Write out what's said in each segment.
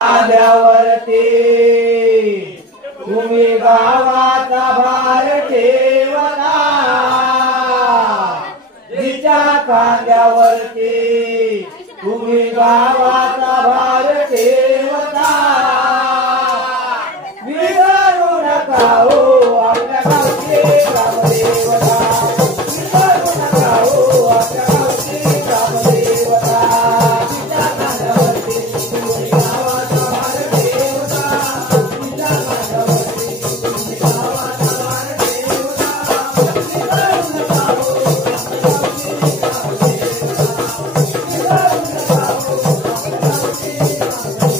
खांद्यावरती तुम्ही गावाचा भार ठेवला, जिच्या खांद्यावरती तुम्ही गावाचा भार ठेवला, विसरू नका हो आपल्या गावचे ग्रामदेवता, विसरू नका हो आपल्या गावचे ग्रामदेवता, जिच्या खांद्यावरती तुम्ही गावाचा भार ठेवला, जिच्या खांद्यावरती तुम्ही गावाचा भार ठेवला, विसरू नका हो आपल्या गावचे ग्रामदेवता, विसरू नका हो आपल्या गावचे ग्रामदेवता.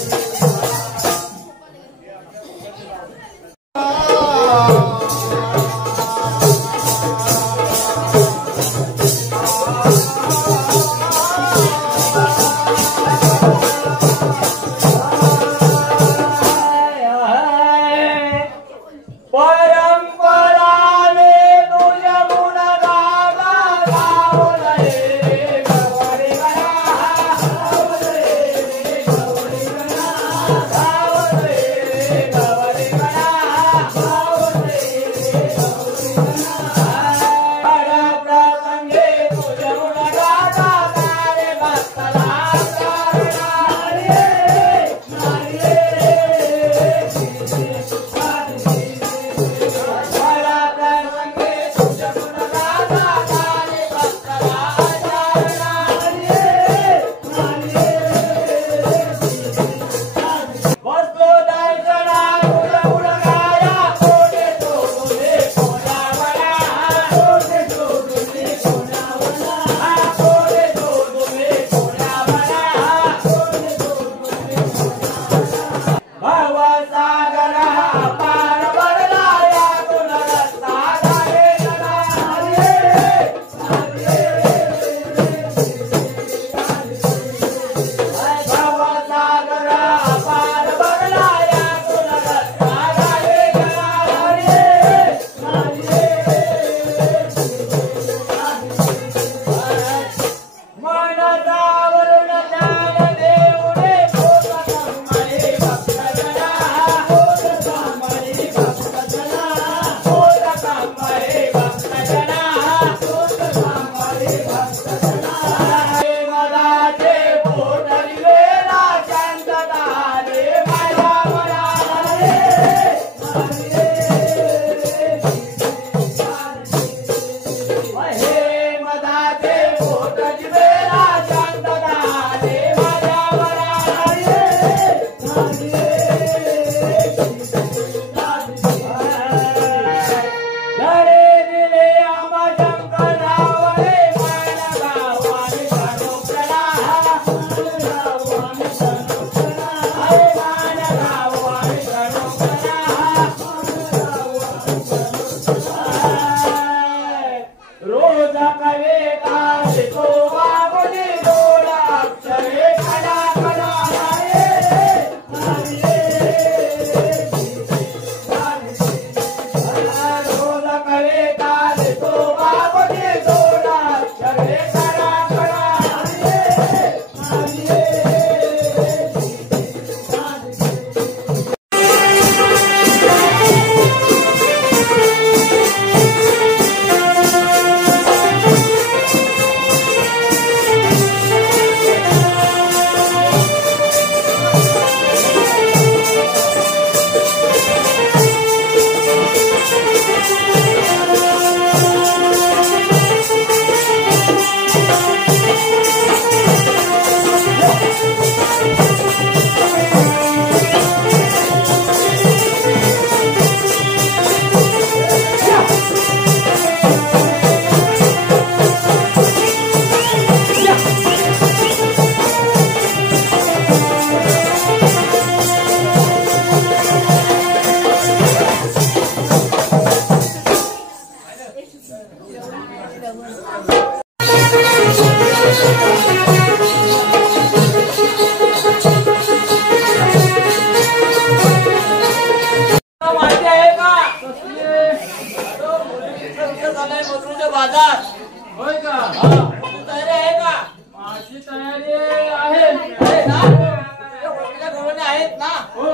आहेत ना हो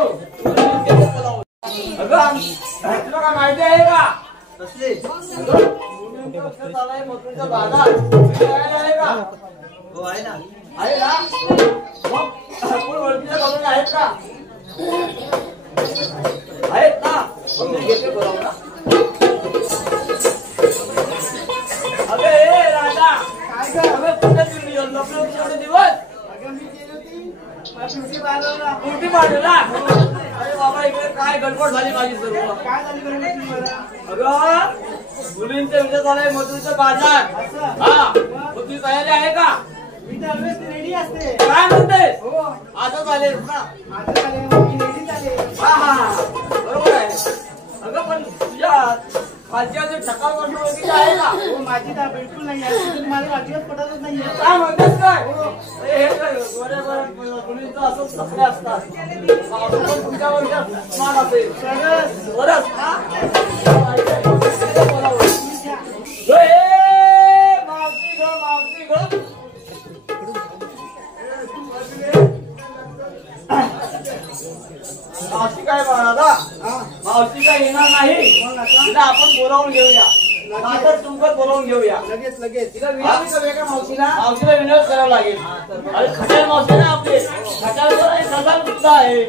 अगं तुला काय माहिती आहे का कसली मथुरेचा बाजार आहे का हो आहे ना मग कोण ओळखीच्या कॉलेज आहेत का आहेत ना मग मी घेते बोलावं ना अगं हे राजा काय का अगं कुठे तुम्ही एवढे दिवस कुठे मारला अरे बाबा इकडे काय गडबड झाली माझी सर्व काय झाली अगं मुलींचा विषय झालाय मथुरेचा बाजार हा तुझी तयारी आहे का मी तर ऑलवेज रेडी असते काय म्हणतेस हो आजच आले ना आजच आले मी रेडीच आले हा बरोबर आहे अगं पण तुझ्या खालच्या जे ठकाल वस्तू वगैरे आहे का हो माझी तर बिलकुल नाही आहे मला वाटलंच पटतच नाही काय म्हणतेस काय हे मुलींचं असंच सगळे असतात तुमच्यावर मान असेल बरंच मावशी ग मावशी ग मावशी काय दादा मावशी काय येणार नाही तिला आपण बोलावून घेऊया आता तुमकत बोलावून घेऊया लगेच लगेच तिला विनंती करूया का मावशीला विनंती करावं लागेल अरे खट्याळ मावशी ना आपले खट्याळ सजाल सुद्धा आहे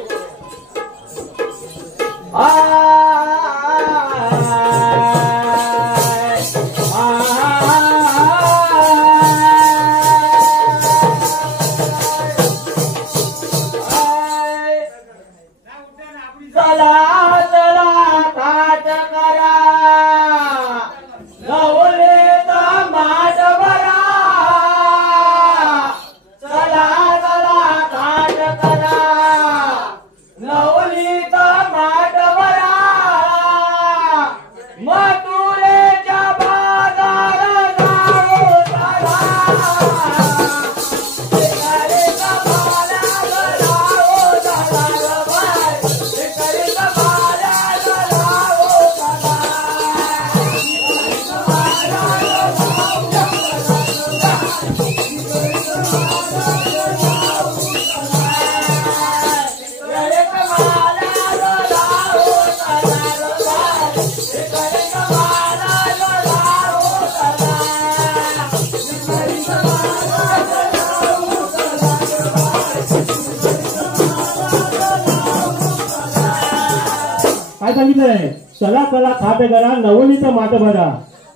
चला चला खाट करा नवनीचं माट भरा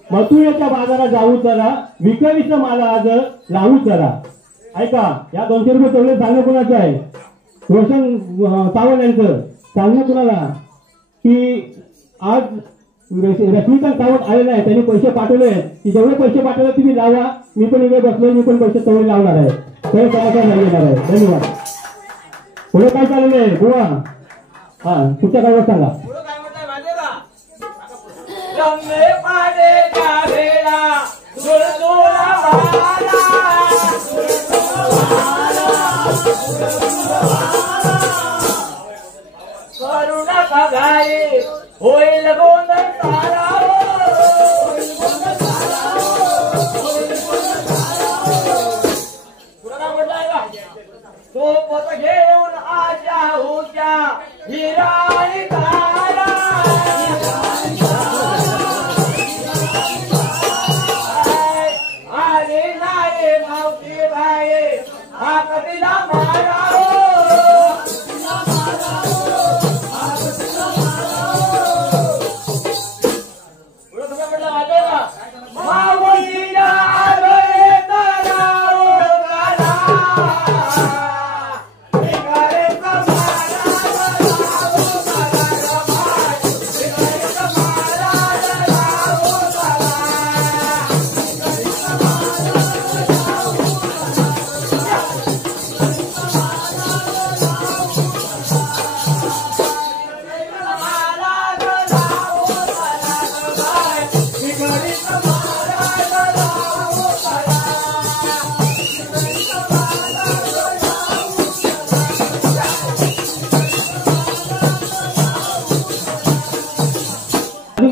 मथुरेच्या बाजारात जाऊ चला विक्रीचं मला आज लावू चला ऐका या 200 रुपये तेवढे सांगणं कुणाचं आहे रोशन सावंत यांचं सांगणं कुणाला की आज रश्मिकांत सावंत आलेला आहे त्यांनी पैसे पाठवले की जेवढे पैसे पाठवले तुम्ही लावा मी पण इकडे बसलो मी पण पैसे तेवढे लावणार आहे काही समस्या नाही येणार आहे धन्यवाद पुढे काय चाललेलं आहे बुवा हा तुमच्या गावात सांगा रंगे पाडे जावेला सुरसुरा करुणा पगारे होईल गोंधळ सारा म्हटलाय का तो पोत घेऊन आशा होत्या हिरा आणि तारा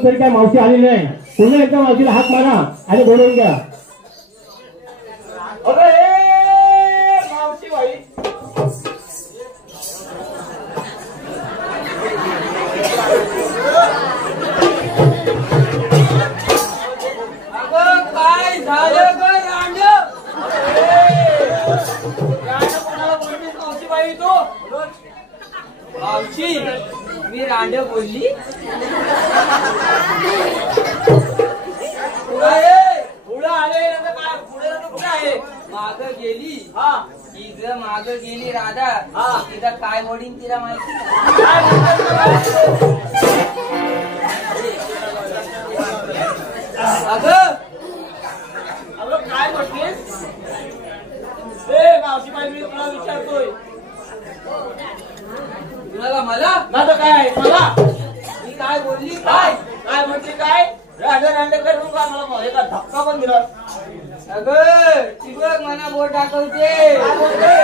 तरी काय मावशी आलेली नाही पुन्हा एकदा मावशीला हात मारा आणि बोलवून घ्या अरे मावशी बाई मावशी मी रांड बोलली पुढे आले ना काय पुढे कुठे आहे माग गेली हा तिथं माग गेली राधा हा. तिथं काय मोडीन तिला माहिती काय म्हणतात? अगं अगं काय म्हटलीस ए मावशी बाई मी तुला विचारतोय तुला मला ना तर काय मला मी काय बोलली काय काय म्हणते काय राजा रांडे करून का मला एका धक्का पण दिला अगं ती बघ मला बोट दाखवते काय बोलते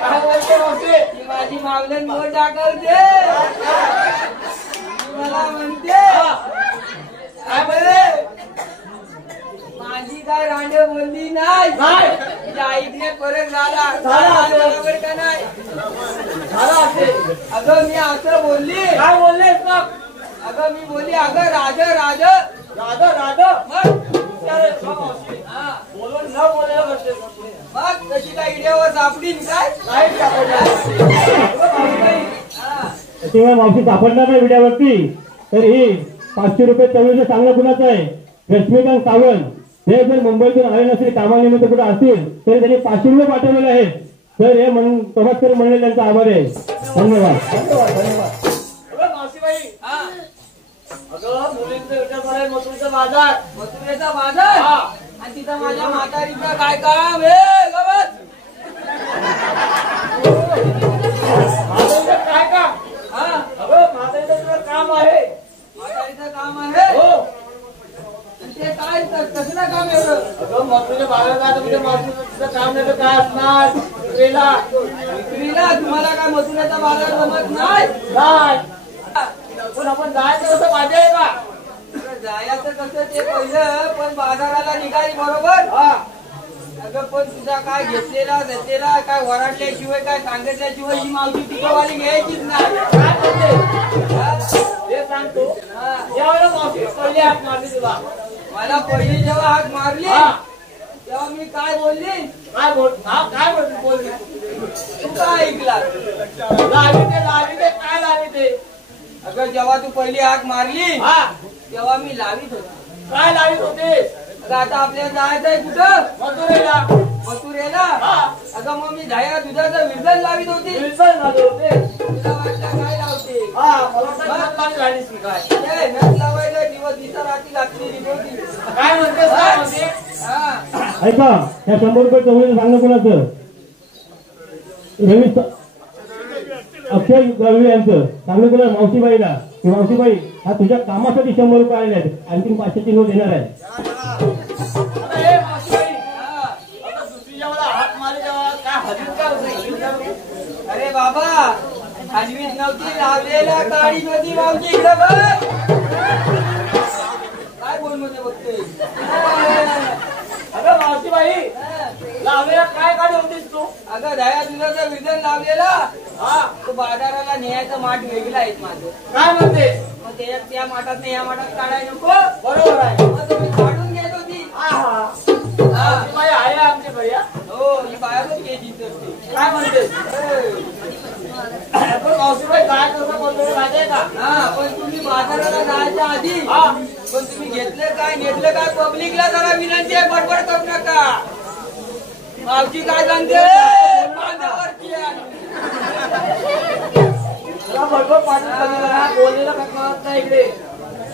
काय बोलते मावशी ती माझी मावलन बोट दाखवते ती मला म्हणते काय बोलते माझी काय रांडे बोलली नाही नाही तिच्या ऐकणे परत झाला झाला. बरोबर का नाही झाला असेल अगं मी असं बोलली काय बोललेस मग अगं मी बोलली अगं राज राज राधा राधा मग विचारेल का मावशी हा बोलून न बोलायला बसलेस मग कशी काय इड्यावर सापडीन काय नाही सापडलं. हा तेव्हा मावशी सापडणार नाही विड्यावरती तर ही 500 रुपये चवीचं चांगलं कुणाचं आहे रश्मीकांत सावंत हे जर मुंबईतून आले नसेल कामानिमित्त कुठे असतील तरी त्यांनी 500 रुपये पाठवलेले आहेत तर हे म्हणून तमासकर म्हणले त्यांचा आभार आहे धन्यवाद अगं मावशीबाई हा अगं मुलींचं विचार करायला मथुरेचा बाजार मथुरेचा बाजार हा. आणि तिथं माझ्या म्हातारीचं काय काम हे गवत म्हातारीचं काय काम हा अगं म्हातारीचं तुला काम आहे म्हातारीचं काम आहे हो आणि ते काय कसलं काम एवढं अगं मथुरेच्या बाजारात काय तुमच्या मावशीचं काम नाही तर काय असणार विक्रीला विक्रीला तुम्हाला काय मथुरेचा बाजार जमत नाही नाही पण आपण जायचं कसं माझ्या आहे का जायचं कसं ते पहिलं पण बाजाराला निघाली बरोबर हा अगं पण तुझा काय घेतलेला काय वराडल्याशिवाय काय सांगितल्याशिवाय ही मावशी टिकवाली घ्यायचीच नाही काय म्हणते हा? ते सांगतो हा. यावेळेला मावशी पहिली हात मारली तुला मला पहिली जेव्हा हाक मारली हा. तेव्हा मी काय बोलली काय बोल हा काय बोलली तू काय ऐकला लावी ते काय लावी ते अगं जेव्हा तू पहिली हाक मारली हा तेव्हा मी लावीत होतो काय लावीत होते अगं आता आपल्याला जायचंय कुठं मथुरेला मथुरेला हा अगं मग मी दह्या दुधाचं विरजन लावीत होती विल्सन झाले होते तुला वाटलं काय लावते हा मला वाटतं हात लावून राहिलीस की काय ए, नथ लावायला दिवस दिसा रात्री घातलेली होती काय म्हणतेस काय म्हणते हा ऐका या 100 रुपये चवळीचं सांगणं कुणाचं रवी अक्षय गवळी यांचं सांगणं कुणा मावशीबाईला की मावशीबाई हा तुझ्या कामासाठी 100 रुपये आलेले आहेत आणखी 500ची नोट देणार आहे आता हे मावशीबाई, हा. आता दुसरी जेव्हा हात मारली तेव्हा काय हजून काय होतं अरे बाबा हलवीत नव्हती लावलेला काळी नव्हती मावशी इकडे बघ काय बोल मध्ये बघते अगं मावशीबाई लावलेला काय काढी होतीस तू अगं दह्या दुधाचं विरजन लावलेला हा तो बाजाराला न्यायचं माठ वेगळा आहेत माझं काय म्हणते मग त्या माठात या माठात काढायला नको बरोबर आहे मग तुम्ही काढून घेत होती हा हा. मावशीबाई आहे आमची भैया हो ही बाहेरच घ्यायची तर काय म्हणतेस पण मावशीबाई काय कसं बोलतो माहिती आहे का हा पण तुम्ही बाजाराला जायच्या आधी हा. पण तुम्ही घेतलं काय पब्लिकला जरा विनंती आहे बडबड करू नका मावशी काय सांगते बांधावरची आहे. तुला बरोबर पाठवून कमी करा बोललेलं काय कळत नाही इकडे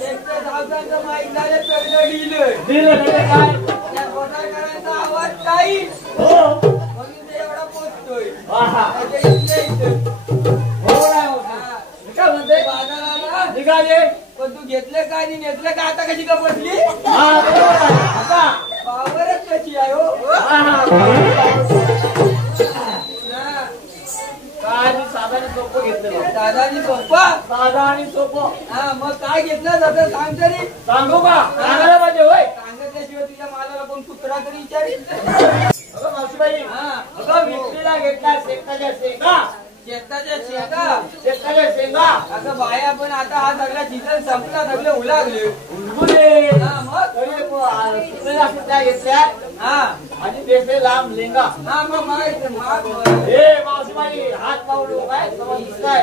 एकटं सावकाराचं माईक झालं सगळं डिलं. दिलं म्हणजे काय त्या घोटाळकरांचा आवाज काही हो म्हणून ते एवढा पोचतोय हा म्हणजे इथल्या इथं. बरोबर आहे मावशी. हा. काय म्हणते बाजाराला निघाले पण तू घेतलं काय आणि नेतलं काय आता कशी का बसली हा बरोबर आहे आता पावरच कशी आहे हो हा हा. काय मी साधा आणि सोपं घेतलं दादाजी पप्पा साधा आणि सोपं हा मग काय घेतलं जातं सांग तरी सांगू का सांगायला पाहिजे होय सांगितल्याशिवाय तुझ्या मालाला कोण कुत्रा तरी विचारील अगं मावशीबाई हा. अगं विक्रीला घेतला शेताच्या शेंगा शेताच्या शेता शेताच्या शेंगा आता बाया पण आता हा सगळा सीझन संपला सगळे उलागले उलगुले हा मग तरी सुकलेल्या सुद्धा घेतल्या हा आणि देशे लांब लेंगा हा मग माहिती ए मावशीबाई हात पावलो काय काय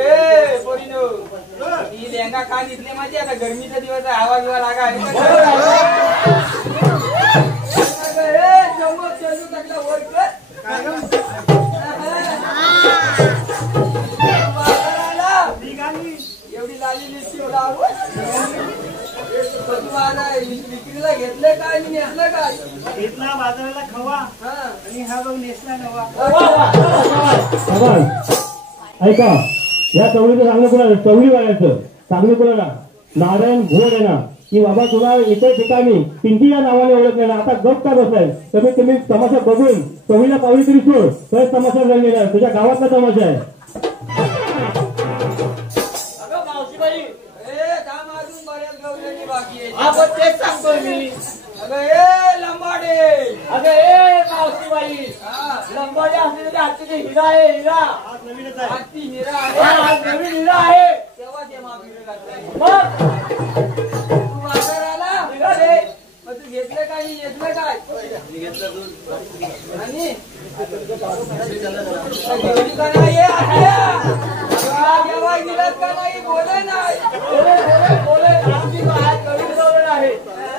ए पोरीनो ही लेंगा का घेतली माझी आता गरमीचा दिवस आहे हवा बिवा लागा चमक चलू टाकला वर कर एवढी लाली लिस्टी विक्रीला घेतलं काय मी नेसलं काय घेतला बाजाराला खवा आणि हा बघ नेसला नवा ऐका या चवळीचं चांगलं कोणाला चवळी वाढायचं चांगलं कोणाला नारायण घोड आहे ना की बाबा तुला इतर ठिकाणी पिंकी या नावाने ओळख नाही आता गप का बसाय तुम्ही तमाशा बघून चवळीला पावली तरी सोड तर तमाशा रंगलेला आहे तुझ्या गावातला तमाशा आहे आपण तेच सांगतोय मी अगं ए लंबाडे अगं ए मावशीबाई लंबाडे असलेले हातीचे हिरा आहे हिरा हत्ती हिरा हा, आहे हा नवीन हिरा आहे तेव्हा ते मागणी लागलाय मग तू बाजाराला निघाले मग तू घेतलं काय आणि घेतलं काय आणि जेवली का नाही जेव्हा गेलात का नाही बोले नाही बोले बोले बोले आमची काय कमी गवळण आहे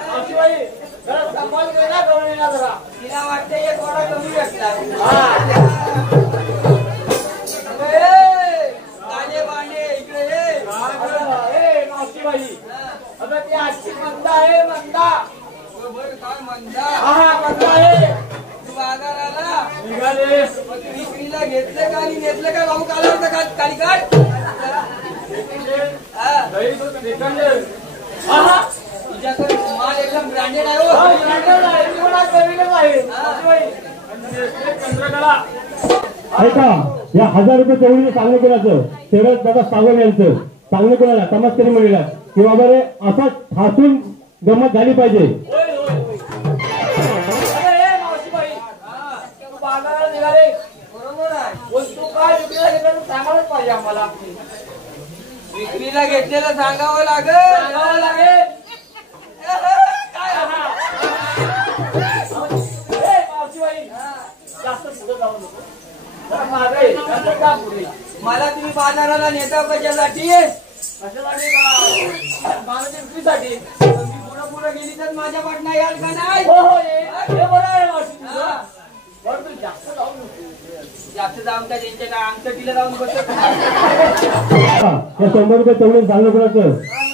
मावशीबाई जरा सांभाळ घे ना गवळणीला जरा तिला वाटते एक थोडा कमी भेटला काले बांडे इकडे ए मावशीबाई अगं ती आजची मंदा आहे मंदा बरोबर काय म्हणता हा मंदा आहे तू बाजाराला निघाले मग तू विक्रीला घेतलं का आणि घेतलं का भाऊ काला होतं का काली काढ घरी दूध सेकंड हा तुझ्याकडे माल एकदम ब्रँडेड आहे हा, हो ब्रँडेड आहे. मी पण आज नवीनच आहे. मावशीबाई, आणि ते चंद्रकला. ऐका या 1000 रुपये चवळीचं चांगलं कोणाचं तेवढंच दादा सावंत यांचं चांगलं कोणाला तमाशकरी म्हणलेला की बाबा रे असं ठासून गंमत झाली पाहिजे होय, होय, होय. अरे, ए, मावशीबाई, तू बाजाराला निघाले. बरोबर आहे वस्तू काय विक्रीला घेतलं तर सांगायलाच पाहिजे आम्हाला. विक्रीला घेतलेलं सांगावं लागेल सांगावं लागेल. काय हा. ए, मावशीबाई, जास्त पुढे जाऊ नको. जरा मागे ये, नंतर जा पुढे. मला तुम्ही बाजाराला नेता कशासाठी कशासाठी का? बाळाच्या विक्रीसाठी. तुम्ही पुढं पुढं गेली तर माझ्या पाठना याल का नाही हो, हो, ये. हे बरं आहे, मावशी तुझं. हा. बरं, तू जास्त जाऊ नको. जास्त जाऊन का त्यांच्या काय अंगठीला जाऊन बसत या 100 रुपये चवळी चांगलं कोणाचं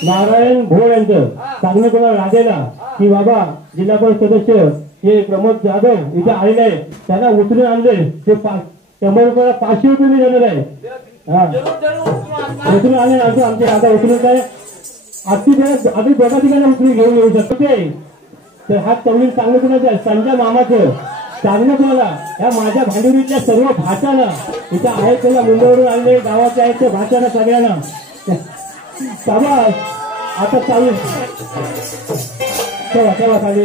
नारायण घोड यांचं चांगलं कोणाला राजेला की बाबा जिल्हा परिषद सदस्य हे प्रमोद जाधव इथे आलेले आहे त्यांना उचलून आणले ते 100 रुपयाला 500 रुपये मी देणार आहे हा जरूर जरूर उचलून आणणार. उचलून आणले आमचे आमचे आता उचलून काय आधी दोघा ठिकाणी उचलून घेऊन येऊ शकतो ते तर हा चवळी चांगलं कोणाचं आहे संजय मामाचं चांगलं कोणाला या माझ्या भांडुरीतल्या सर्व भाषांना इथं आहेत त्याला मुंबईवरून आणले गावाचे आहेत त्या भाषांना सगळ्यांना बाबा आता चालू तेव्हा चालू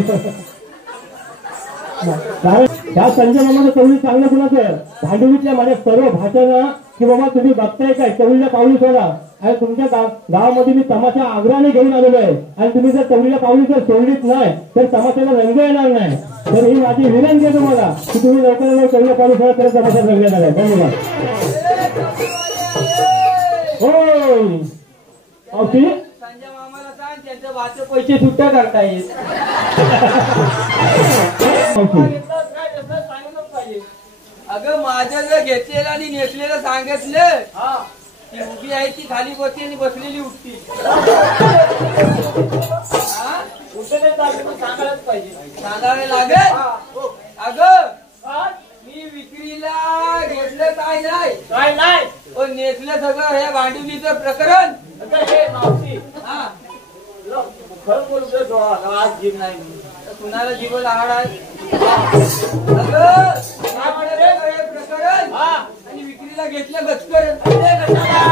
ह्या संजय मामाचं चवळी चांगलं कोणाचं भांडुरीतल्या माझ्या सर्व भाषांना की बाबा तुम्ही बघताय काय चवळीला पावली सोडा आणि तुमच्या गावामध्ये मी तमाशा आग्रहाने घेऊन आलेलो आहे आणि तुम्ही जर चवळीला पावली जर सोडलीच नाही तर तमाशाला रंग येणार नाही तर ही माझी विनंती आहे तुम्हाला की तुम्ही लवकरात लवकर चवळीला पावली सोडा तर तमाशा रंगण्यात आलाय धन्यवाद होय मावशी संजय मामाला सांग त्यांचं वाचे पैसे सुट्ट्या करता येईल मावशी घेतलं काय तसं सांगितलंच पाहिजे. अगं माझं जर घेतलेलं आणि नेसलेलं सांगितलं हा. ती उभी आहे ती खाली बसते आणि बसलेली उठती हा? कुठे नाही चाललं पण सांगायलाच पाहिजे. सांगावे लागेल अगं मी विक्रीला घेतलं काय नाही काय नाही पण नेसलं सगळं हे भांडुलीचं प्रकरण आता हे मावशी हा तुला खरं बोलतोय डोळा आज जीव नाही म्हणून. कुणाला जीव लहाड आहे अगं काय म्हणत आहे हे प्रकरण हा. आणि विक्रीला घेतलं गचकर ते कशाला?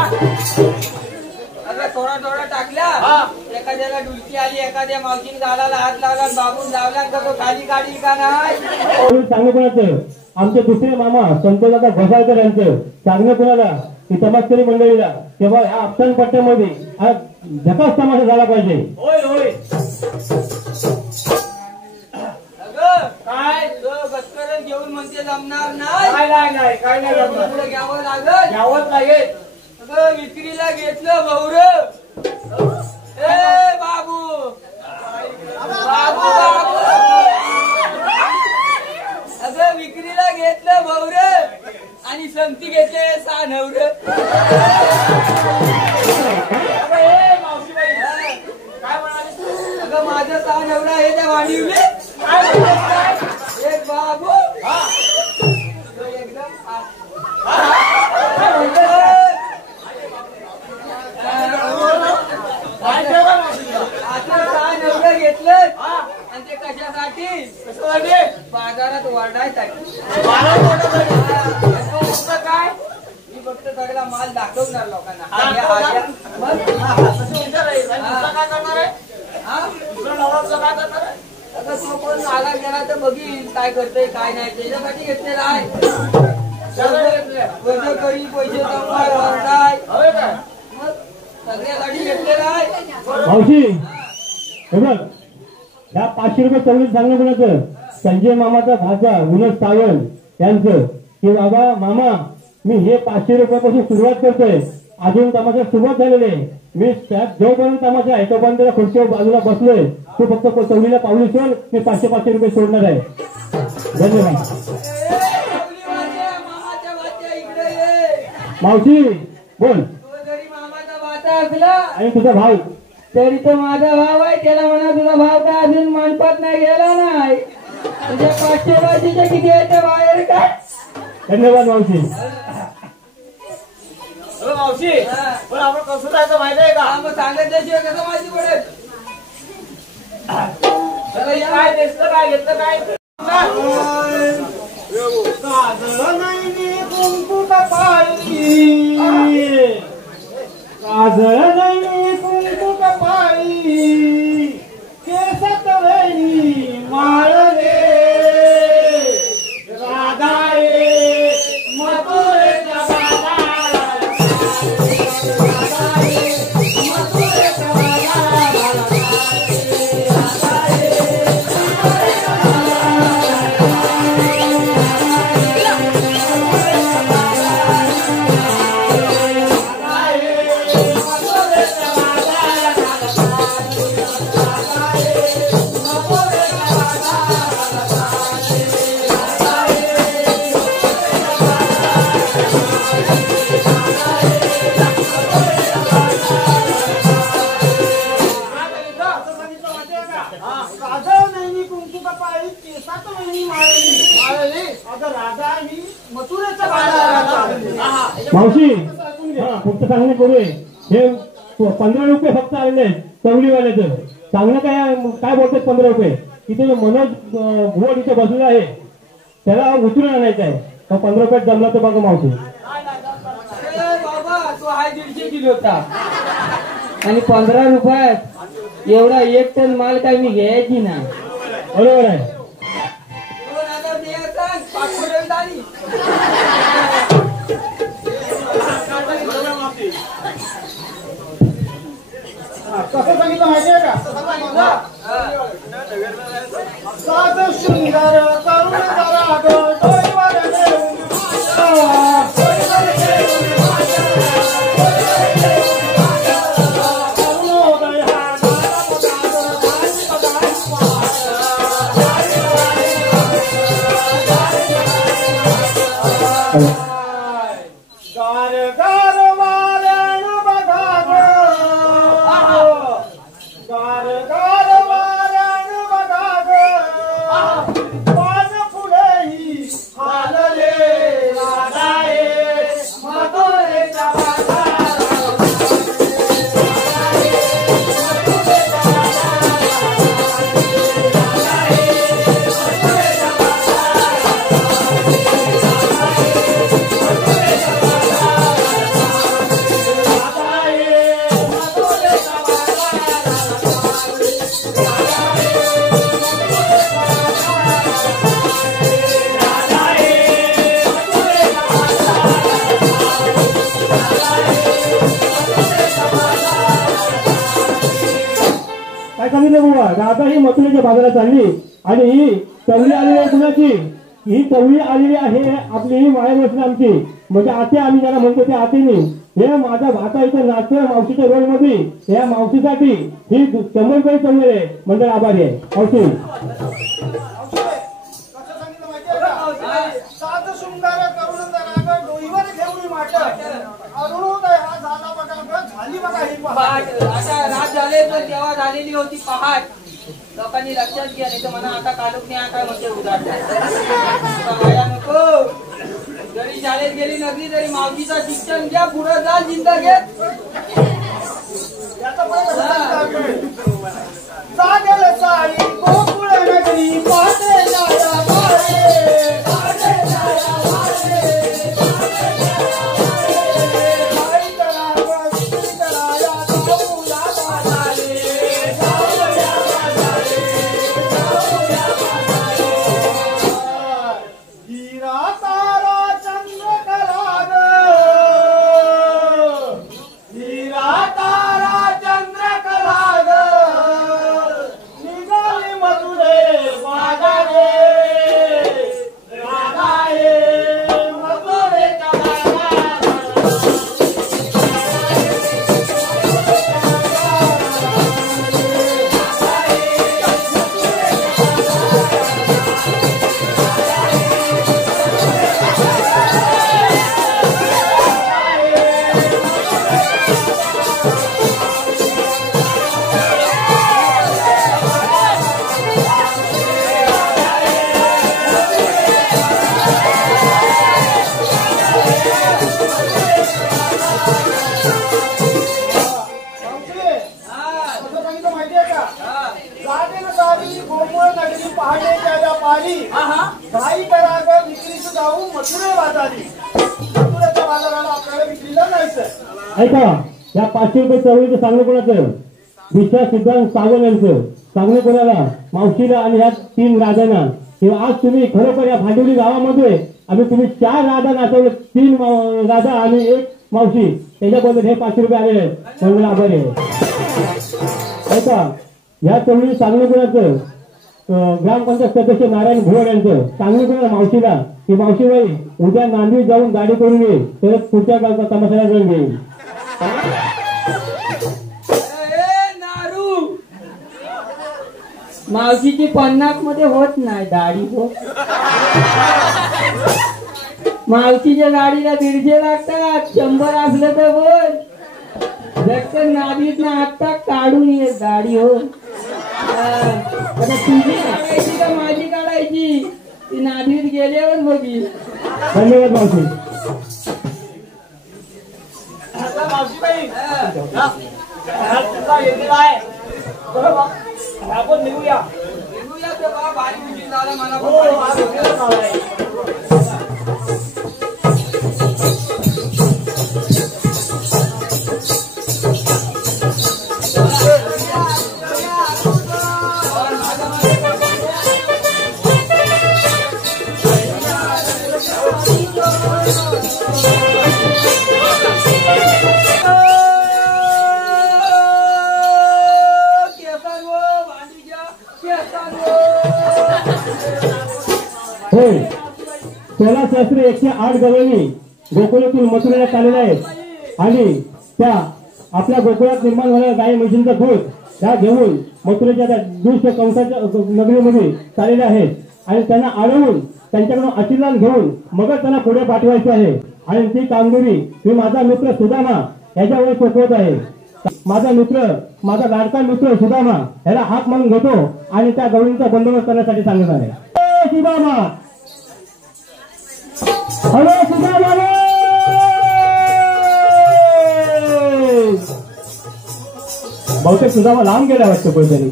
अगं थोडा थोडा टाकला हा. एखाद्याला डुलकी आली एखाद्या मावशीने गालाला हात लावला बाबून धावला का तो खाली काढील का नाही चांगलं कोणाचं आमचे दुसरे मामा संतदादा घोसाळकर यांचं चांगलं कोणाला की तमाशकरी मंडळीला तेव्हा ह्या आपसान पट्ट्यामध्ये हा झकास तमाशा झाला पाहिजे होय होय अगं काय तो तर घेऊन म्हणते जमणार नाही. नाही काय नाही जमणार. तुला घ्यावं लागल. घ्यावंच लागेल. अगं विक्रीला घेतलं भाऊर. ए बाबू बाबू बाबू अगं विक्रीला घेतलं भाऊर आणि संगती घेतले 6 नवर. मावशीबाई काय म्हणाली? अगं माझं 6 नवरा हे त्या वाणीवले. काय म्हणतात? एक बाबू एकदम काय ठेवा मावशीला? आता 6 नवरं घेतलं आणि ते कशासाठी? कशासाठी? बाजारात वरडायसाठी. काय मी फक्त सगळा माल दाखवणार लोकांना. हा, हा, मग? असं विचार आहे. आणि दुसरं काय करणार आहे? हा? दुसरं नवराचं काय करणार आहे? आता तो कोण आला गेला तर बघीन काय करतोय काय नाही त्याच्यासाठी घेतलेला आहे. करी पैसे जमवाय वरडाय. होय काय? मग सगळ्यासाठी घेतलेला आहे. मावशी हे बघ, ह्या 500 रुपये चवळीत सांगणं कोणाचं? संजय मामाचा भाचा विनोद सावंत यांचं की बाबा मामा मी हे 500 रुपयापासून सुरुवात करतोय. अजून तमाशा सुरुवात झालेली आहे. मी त्यात जोपर्यंत तमाशा आहे तोपर्यंत त्या खुर्चीवर बाजूला बसलोय. तू फक्त चवळीला पावली सोड. मी 500 रुपये सोडणार आहे. धन्यवाद. मामाच्या भाच्या इकडे ये. मावशी बोल. तो जरी मामाचा भाचा असला आणि तुझा भाऊ तरी तो माझा भाव आहे. त्याला म्हणा तुझा भाव काय अजून मानपात नाही गेला नाही. तुझ्या 500 भाजीच्या किती यायच्या बाहेर काय. धन्यवाद मावशी. अरे मावशी पण आपण कसं जायचं माहिती आहे का? मग सांगितल्याशिवाय कसं माहिती पडेल. काय नेसलं काय घेतलं काय? काजळ नाही कुंकू कपाळी. काजळ नाही कुंकू कपाळी. केसात वेणी माळले. राधाये मथुरेच्या बाजाराला. राधाये मथुरेच्या बाजाराला. काजळ नाही कुंकू कपाळी. केसात वेणी माळली. अगं राधा ही मथुरेच्या बाजाराला. मावशी हा फक्त सांगणे करूय. हे 15 रुपये फक्त आलेले आहेत चवलीवाल्याचं. सांगणं काय काय बोलतात 15 रुपये. तिथे जो मनोज भुवड इथे बसलेला आहे त्याला उचलून आणायचं आहे. तो 15 रुपयात जमला तर बघा मावशी. बाबा तो आहे 150 किलोचा आणि 15 रुपयात एवढा 1 टन माल काय मी घ्यायची ना. बरोबर आहे. 2000 द्यायचा 500 झाली. कसं सांगितलं माहितीये का? साध सुंदर करुण जरा डोईवर देऊन गार गार वाऱ्यानं बघा गं. गार गार वाऱ्यानं बघा गं. पान फुलेही हालले. राधाये मथुरेच्या बाजाराला. काय सांगितलं बाबा. राधा ही मथुरेच्या बाजारात चालली आणि ही चवली आलेली आहे कुणाची? ही चवळी आलेली आहे आपली ही मायावरची आमची म्हणजे आते आम्ही ज्याला म्हणतो ते आतेने हे माझा भाता इथं नाचतोय मावशीच्या रोड मध्ये या मावशीसाठी ही 100 रुपये चवळी आहे मंडळ आभारी आहे मावशी. कसं सांगितलं माहितीये का? सात शृंगार करून जरा डोईवर घेऊन माट अरुणोदय हा झाला बघा झाली बघा ही पहाट आता रात झाले तर तेव्हा झालेली होती पहाट. लोकांनी लक्षात घ्या नाही तर म्हणा आता कालूक नाही काय म्हणते उदाहरण नको. जरी शाळेत गेली नसली तरी मावशीचं शिक्षण घ्या पुढे जा जिंदगीत. याचा जागेल साई गोकुळ नगरी पाटे जाया पाटे पाटे जाया पाटे साई करावा विक्री कराया जाऊया बाजारे जाऊया बाजारे जाऊया बाजारे हीरा तारा चंद्र कराग हीरा तारा चंद्र कराग निघाली मथुरे बाजारे राधाये मथुरेच्या बाजारात. मावशी, कसं सांगितलं माहितीये का? जागेल सारी गोकुळ नगरी पहाटे त्याला पारी घाई कराग विक्रीस जाऊ मथुरे बाजारी. मथुरेच्या बाजाराला आपल्याला विक्रीला जायचं. ऐका या 500 रुपये चवळीचं सांगणं कोणाचं दिशा सिद्धांत सावंत यांचं सांगणं कोणाला मावशीला आणि या 3 राजांना की आज तुम्ही खरोखर या भांडवली गावामध्ये आम्ही तुम्ही 4 राजा नाचवले 3 राजा आणि 1 मावशी त्याच्याबद्दल हे 500 रुपये आलेले आहेत मंडळ आभारी आहे. ऐका या चवळी सांगणं कोणाचं ग्रामपंचायत सदस्य नारायण घोड यांचं सांगणं कोणाला मावशीला की मावशीबाई उद्या नांदेड जाऊन गाडी करून ये तरच पुढच्या गावचा तमाशाला जाऊन घेईल. नारू मावशीची 50 मध्ये होत नाही दाढी हो. मावशीच्या गाडीला 150 लागतात 100 असलं तर बोल. जगतं नादीत ना आत्ता काढून ये दाढी हो. आता तुझी काढायची का माझी काढायची ती नादीत गेल्यावर बघी. धन्यवाद मावशी. आता मावशीबाई हा तुमचा येतील आहे बरोबर आपण निघूया. निघूया ते बा भारी उशीर झाला मला हो आज उशीर झालाय. होय 16 108 गवळणी गोकुळातून मथुरेला चाललेल्या आहेत आणि त्या आपल्या गोकुळात निर्माण झालेल्या गाय म्हशींचं दूध त्या घेऊन मथुरेच्या त्या दुष्ट कंसाच्या नगरीमध्ये चाललेले आहेत आणि त्यांना अडवून त्यांच्याकडून आशीर्वाद घेऊन मग त्यांना पुढे पाठवायचे आहे आणि ती कामगिरी मी माझा मित्र सुदामा याच्यावर सोपवत आहे. माझा मित्र माझा लाडका मित्र सुदामा याला हात मारून घेतो आणि त्या गवळींचा बंदोबस्त करण्यासाठी सांगत आहे. सुदामा हॅलो सुदामा बहुतेक सुदामा लांब गेला वाटतं पैशाने.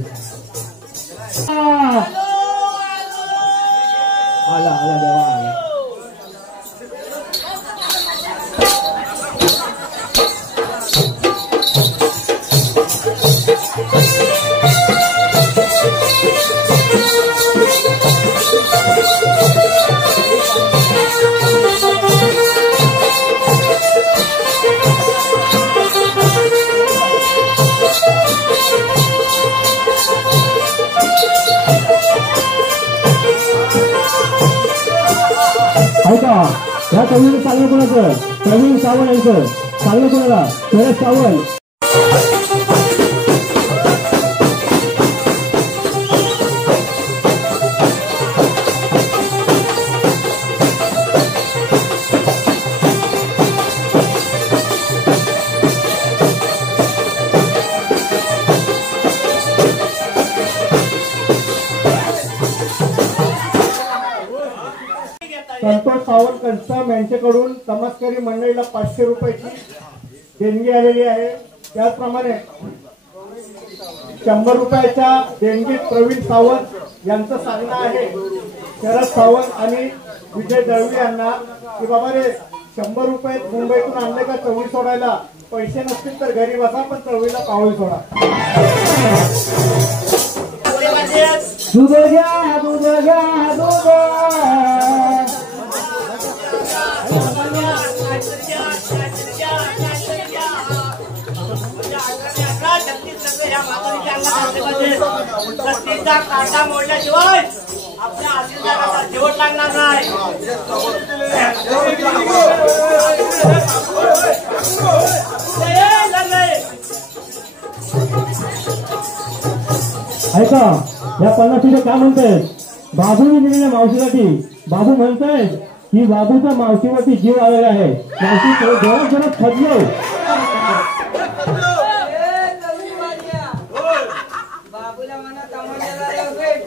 आला आला देवा आला. ऐका या कवीचं चांगलं कोणाचं प्रवीण सावंत यांचं चांगलं कोणाला शरद सावंत. संतोष सावंत कन्स्टम यांच्याकडून तमस्करी मंडळीला 500 रुपयाची देणगी आलेली आहे. त्याचप्रमाणे 100 रुपयाच्या देणगीत प्रवीण सावंत यांचं सांगणं आहे शरद सावंत आणि विजय दळवी यांना की बाबा रे 100 रुपये मुंबईतून आणले का चवळी सोडायला, पैसे नसतील तर घरी बसा पण चवळीला पावळी सोडा. दूध घ्या दूध घ्या दूध. काटा मोडल्याशिवाय आपल्या आशीर्वादाचा शेवट लागणार नाही. ऐका या 50 काय म्हणतायत बाबूने दिलेल्या मावशीसाठी. बाबू म्हणतायत की बाबूचा मावशीवरती जीव आलेला आहे. मावशी जोरात जोरात खदलो. बाबूला म्हणा कमावलेला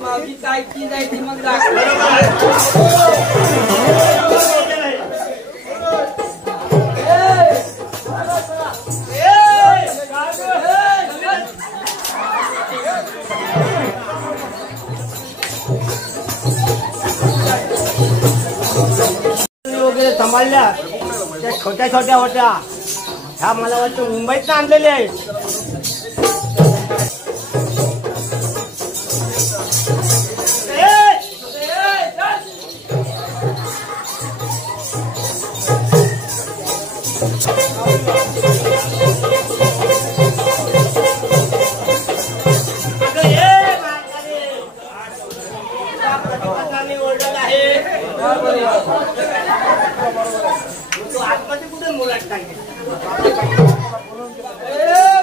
मावशी काय की जायची मग वगैरे सांभाळल्या त्या छोट्या छोट्या होत्या ह्या मला वाटतं मुंबईत आणलेल्या आहेत. आतमध्ये कुठे मुलाट टाकले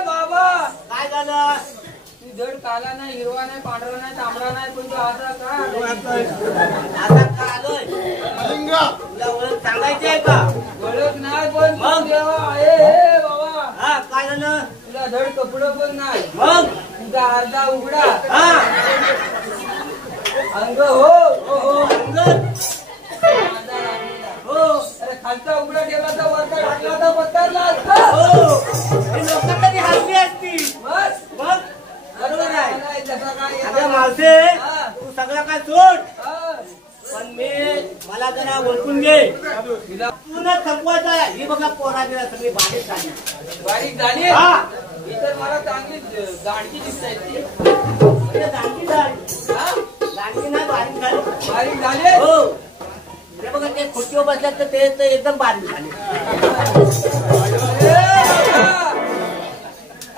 बाबा काय झालं? तू धड काला नाही, हिरवा नाही, पांढरा नाही, तांबडा नाही, पण तू आता का आता का आलोय? तुला ओळख सांगायची आहे का? ओळख नाही पण मग? तू देवा आहे बाबा. हा काय झालं? तुला धड कपडं पण नाही, मग तुझा अर्धा उघडा हा अंग हो हो अंगण माझा लागलेला. हो अरे खालचा उघडा ठेवला तर वरचा टाकला तर पत्तरला असता. हो हे लोक तरी हसली असती. बस मग बरोबर आहे. नाही, जसा काय अगं मावसे हा. तू सगळं काय सोड हा. पण मला जरा ओळखून घे. तू न थकवायचा ही बघा पोरा बिरा सगळी बारीक झाली. बारीक झाली हा ही तर मला चांगली गाडकी दिसताय ती. म्हणजे दांडी झाली. हा? दांडी नाही बारीक झाली. बारीक झाले हो हे बघा ते खुर्चीवर बसल्यात तर ते तर एकदम बारीक झाले.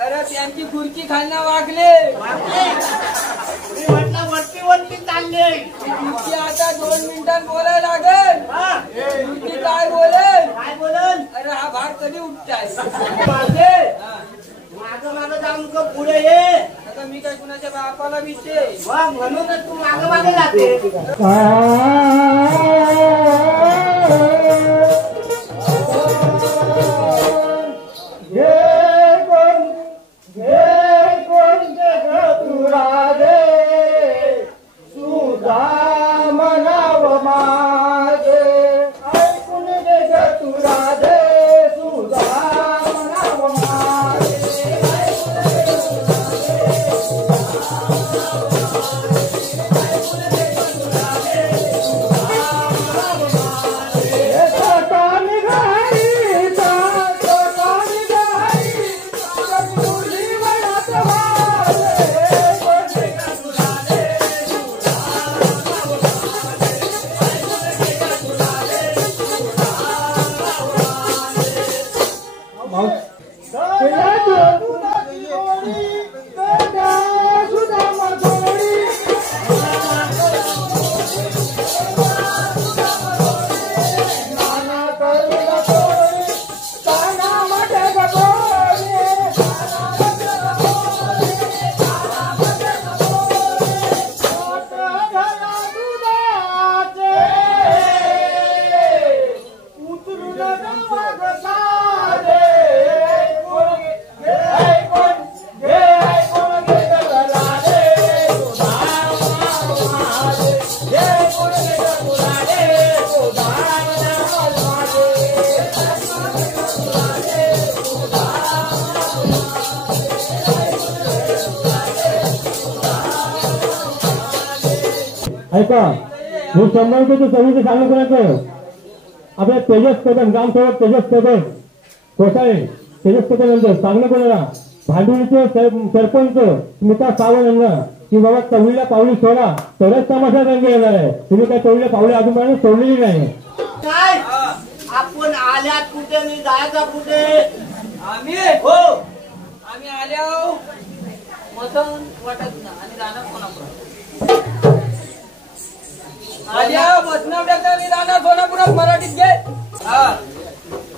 अरे त्यांची खुर्ची खालना वागले. मी म्हटलं वरती वरती चालले. खुर्ची आता 2 मिनिटात बोलायला लागेल. हा खुर्ची काय बोलेल? काय बोलन? अरे हा भाग कधी उठताय? मागं मागं जाऊन नको पुढे ये. आता मी काय कुणाच्या बापाला विषय मग म्हणूनच तू मागं मागे जाते. ऐका हे संबंधित चवीचं सांगू कोणाचं आपल्या तेजस कदम ग्रामसेवक तेजस कदम कोसाळे तेजस कदम यांचं सांगणं कोणाला भांडुळीचे सरपंच स्मिता सावंत यांना की बाबा चवळीला पावली सोडा तरच तमाशा रंग येणार आहे. तुम्ही काय चवळीला पावली अजूनपर्यंत सोडलेली नाही. काय आपण आल्यात कुठे मी जायचा कुठे आम्ही हो आम्ही आल्या मतं वाटत ना आणि राहणार कोणापुरात आल्या बसनावड्यात आणि राहणार कोणापुरात मराठीत घे. हा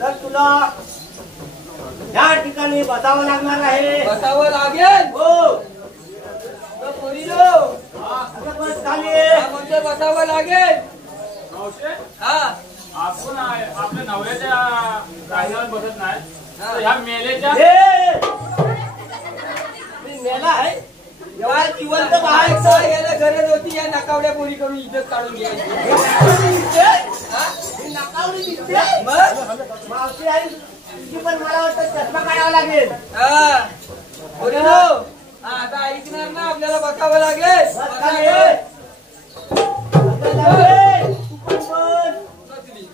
तर तुला या ठिकाणी बसावं लागणार आहे. बसावं लागेल. हो तर पोरीनो, आता बस खाली म्हणजे बसावं लागेल. हा आपण आपल्या नवऱ्याच्या राहिल्यावर बसत नाही तर ह्या मेलेच्या मी मेला आहे एवढा जिवंत बाहेर बाहेर यायला गरज होती या नकावड्या पोरी करून इज्जत काढून घ्यायची. नाकावडी दिसते मग मावशी आई तुझी पण मला वाटतं चष्मा काढावा लागेल. हा पोरीनो, हा, आता ऐकणार ना आपल्याला बसावं लागेल. बस खाली तू पण बस.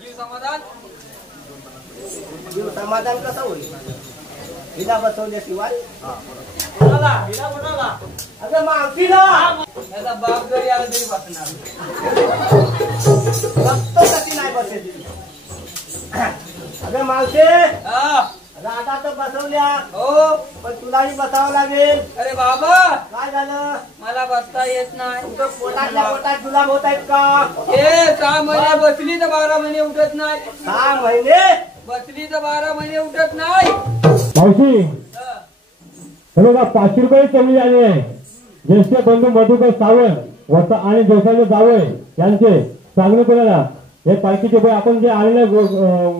जीव समाधान जीव समाधान कसं होईल हिला बसवल्याशिवाय अगं मावशीला याचा बाप जरी आला तरी बसणार. फक्त कशी नाही बसेल. अगं मावशी हा राधा तर बसवल्या हो. पण तुलाही बसावं लागेल. अरे बाबा काय झालं मला बसता येत नाही. तुझं पोटातल्या पोटात जुलाब होत आहेत का? हे 6 महिने बसली तर 12 महिने उठत नाही. 6 महिने बसली तर 12 महिने उठत नाही. मावशी हा. हे बघा 500 रुपये कमी झाले आहे. ज्येष्ठ बंधू मधुकर सावंत वसा आणि जोसाचे जावळे यांचे सांगणे कोणाला हे पालखीचे बळ आपण जे आलेले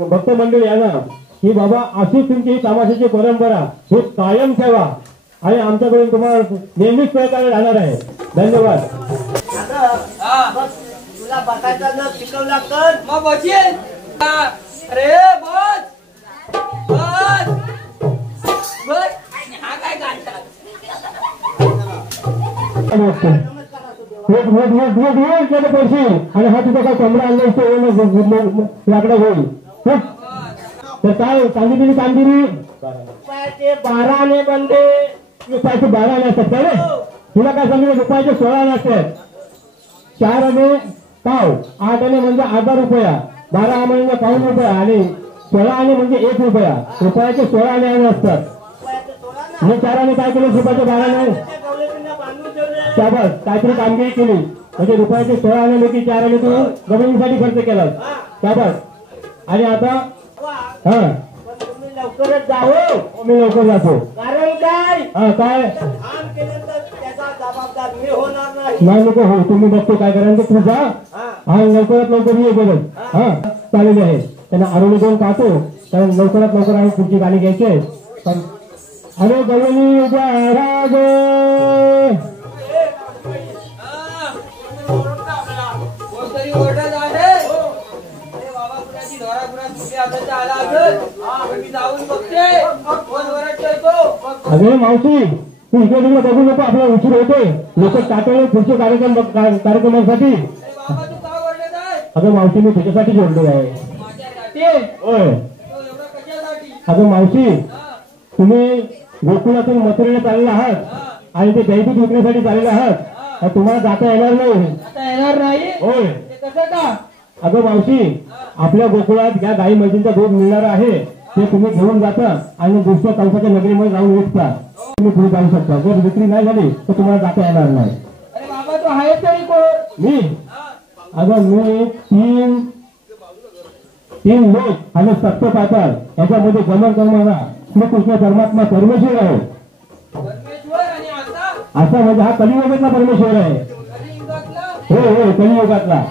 भक्त मंडळी आहे ना की बाबा अशी तुमची ही तमाशाची परंपरा ही कायम ठेवा आणि आमच्याकडून तुम्हाला नेहमीच सहकार्य राहणार आहे. धन्यवाद. अगं हा. बस तुला बसायचं जर शिकवलं तर मग बसेल. हा. अरे बस बस बस. हा काय काढतात. पैसे आणि हा तुझा काय कमरा आणला लाकडा होईल. तर काय कामगिरी कामगिरी रुपयाचे 12 आणे बंदे. रुपयाचे 12 आणे असतात का रे? तुला काय सांगितलं रुपयाचे 16 आणे असतात. 4 आणे पाव 8 आणे म्हणजे अर्धा रुपया 12 आणे म्हणजे पाऊण रुपया आणि 16 आणे म्हणजे 1 रुपया. रुपयाचे 16 आणे असतात. रुपयाचे 16 ना. मी 4 आणे काय केलं रुपयाचे 12 आणे त्या गवळीतून बांधून ठेवले. त्याबत काहीतरी कामगिरी केली म्हणजे रुपयाचे 16 आणे पैकी 4 आणे तू गव्हर्नमेंटसाठी खर्च केला त्याबत. आणि आता वा, हा पण तुम्ही लवकरच जावो. मी लवकर जातो. कारण काय हा काय काम केलं तर त्याचा जबाबदार मी होणार नाही. नाही नको हो तुम्ही बघतो काय करायचं तू जा. हा. हा लवकरात लवकर ये बरं. हा चालेल आहे त्यांना आरोग्य देऊन पाहतो कारण लवकरात लवकर आम्ही पुढची गाडी घ्यायची पण अरे गवळणी उद्या राग कोणतरी ओरडत आहे. अरे बाबा कुणाची ढोरा कुणा कुठे हाताचा आला असेल. मी जाऊन बघते कोण ओरडतोय तो. अरे मावशी तू इकडे तिकडे बघू नको आपला उशीर होते लोक टाकले पुढचे कार्यक्रमासाठी. अरे बाबा तू का ओरडत आहे. अगं मावशी मी तुझ्यासाठी जोडलो आहे. माझ्यासाठी. होय तो एवढं कशासाठी. अगं मावशी हा. तुम्ही गोकुळातून मथुरेला चाललेला आहात आणि ते दैविक विकण्यासाठी चाललेले आहात तर तुम्हाला जाता येणार नाही. आता येणार नाही. होय ते कसं का. अगं मावशी आपल्या गोकुळात ज्या गाई म्हशींचा दूध मिळणार आहे ते तुम्ही घेऊन जाता आणि दुसऱ्या कंसाच्या नगरीमध्ये जाऊन विकता. तुम्ही पुढे जाऊ शकता. जर विक्री नाही झाली तर तुम्हाला जाता येणार नाही. अरे बाबा तू आहे तरी कोण. मी अगं मी तीन लोक आणि सत्य पाहतात याच्यामध्ये गमन करणारा श्रीकृष्ण परमात्मा परमेश्वर आहे. परमेश्वर आणि आता असा म्हणजे हा कलियुगातला परमेश्वर आहे. कलियुगातला. हो कलियुगातला.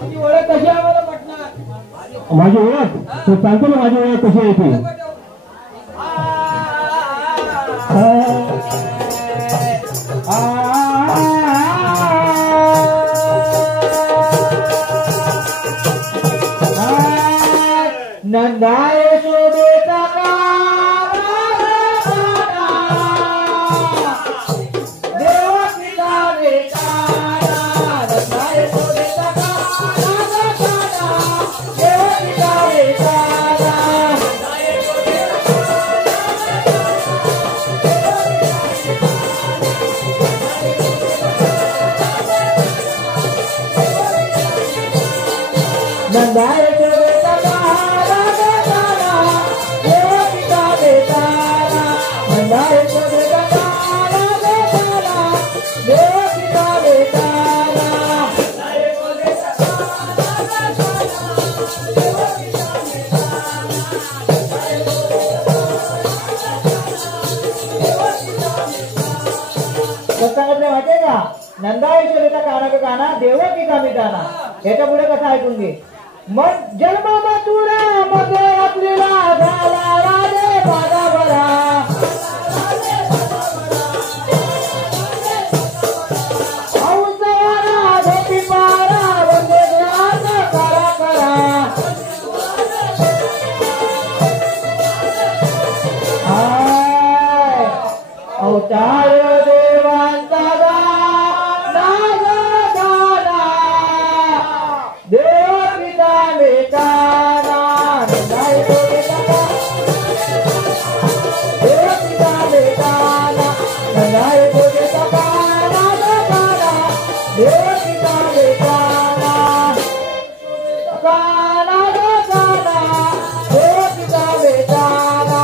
तुझी ओळख कशी आम्हाला पटणार. माझी ओळख तो सांगतो ना माझी ओळख कशी येते. नंदाय शोभेचा देवा पिता बेटा नंदाय नंदा यशोदेचा काना का काना देवकीचा मिटाना. याच्या पुढे कसं ऐकून घे. मग जन्म मथुरा मध्ये आपलेला झाला राजे माझा बरा. औसवारा धोपी पारा वंदे गुणात करा करा. हाय अवतार देवांचा नाग गाना देव पिता मेटाना. नाही तो बेटा देव पिता मेटाना. नाही तो बेटा गाना गाना देव पिता मेटाना. गाना गाना देव पिता मेटाना.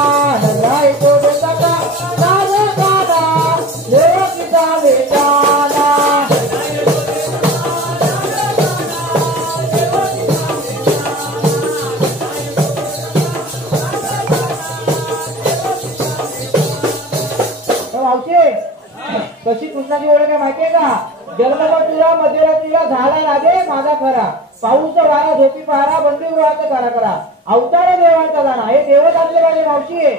नाही तो बेटा गाना गाना देव पिता मेटाना. कशी कृष्णाची ओळख आहे माहितीये का. जन्ममथुरा मध्यरात्रीला झाला राजे माझा खरा. पाऊस वारा झोपी पहारा बंदी गृहात करा करा. अवतार देवांचा जाणा. हे देवच आपले माझी मावशी आहे.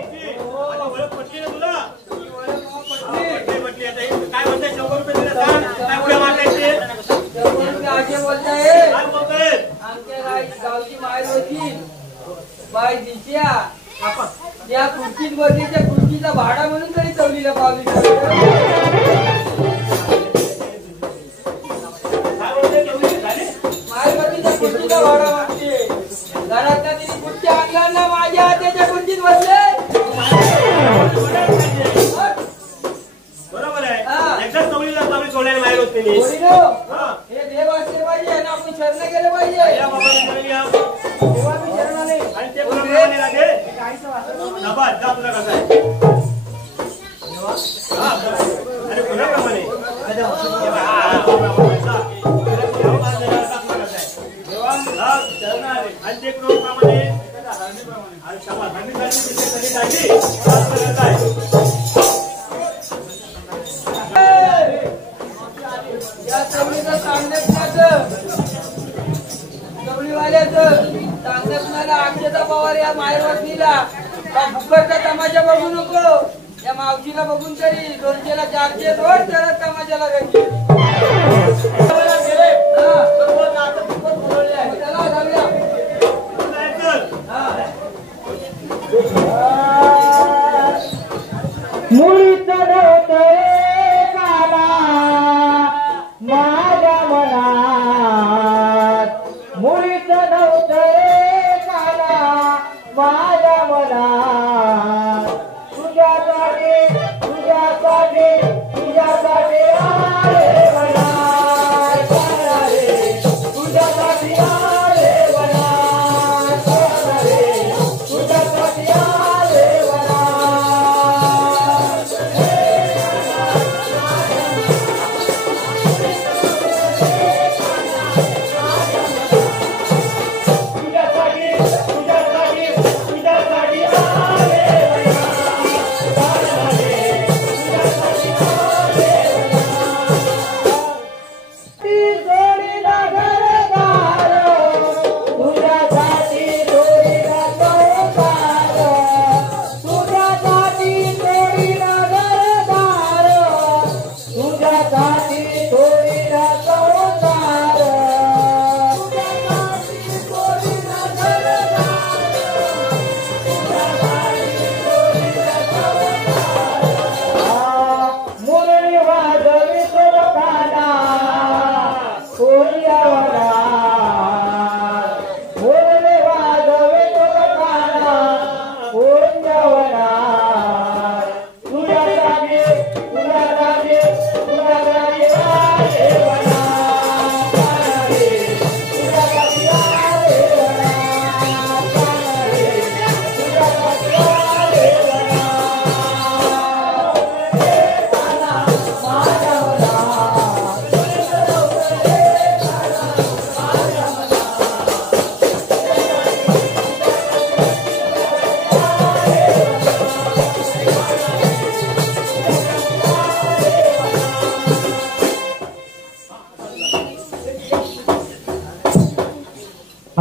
गावची माय होती बाय दिशा या खुर्चीत बसली. त्या खुर्चीचा भाडा म्हणून तरी चवलीला पावली. मायवतीच्या खुर्चीचा भाडा मागते. घरात तिने खुर्ची आणला ना माझ्या त्याच्या खुर्चीत बसले. बरोबर आहे. एकदाच चवलीला चावली सोडायला बाहेर होते. हे देव असले पाहिजे ना आपण शरण गेले पाहिजे. देवा मी शरण आले आणि ते प्रमाणे राजे नबाद जा तुला कसं आहे. अरे कोणाप्रमाणे आणि ते प्रमाणे या चवळीचं सांगण्याचं चवळीवाल्याचं सांगण्याला अक्षता पवार या मायवतीला फुकटचा तमाशा बघू नको. या मावशीला बघून तरी 200ला 400 रोड त्याला तमाशाला गंजी. चला जाऊया. मुळीच नव्हतं काना माझ्या मनात. मुळीच नव्हतं काना माझ्या मनात. तुझ्यासाठी तुझ्यासाठी तुझ्यासाठी आले मनात. तुझ्यासाठी आले मनात. तुझ्यासाठी आले मनात.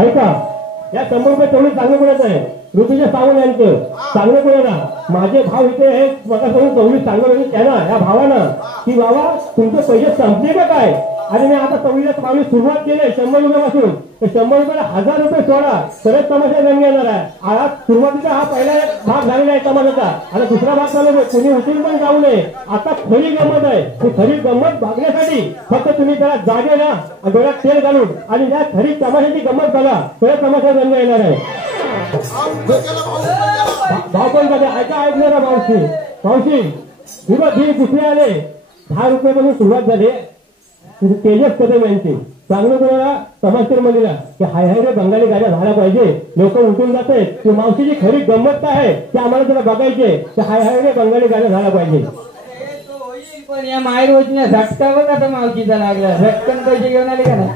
ऐका, या 100 रुपये तेवढे चांगलं कोणाचं आहे? ऋतूच्या सावंत यांचं चांगलं कोणाला? माझे भाव इथे हे स्वतः करून तेवढी चांगलं म्हणजे त्यांना या भावानं की बाबा तुमचे पैसे संपले का काय? आणि मी आता तवडीला तुम्हाला सुरुवात केली 100 रुपयापासून. तर 100 रुपयाला 1000 रुपये सोडा तरच तमाशा रंग येणार आहे. आज सुरुवातीचा हा पहिला भाग झालेला आहे तमाशाचा. आता दुसरा भाग चालू आहे. कुणी उठून पण जाऊ नये. आता खरी गंमत आहे. ती खरी गंमत भागण्यासाठी फक्त तुम्ही त्याला जागे ना डोळ्यात तेल घालून आणि या खरी तमाशाची गंमत बघा तरच तमाशा रंग येणार आहे. भाव पण कधी ऐकणारा मावशी मावशी ही कुठे आले? 10 रुपयापासून सुरुवात झाली. तेजस कदम यांची चांगलं कोणाला समाजशीर मंदिरा की हाय हाय रे बंगाली गाड्या झाल्या पाहिजे. लोक उठून जात आहेत की मावशीची खरी गंमत काय आहे ते आम्हाला जरा बघायचे. ते हाय हाय रे बंगाली गाड्या झाल्या पाहिजे. पण या माहेर वचने झटका बघ आता मावशीचा लागला. झटकन पैसे घेऊन आले का ना.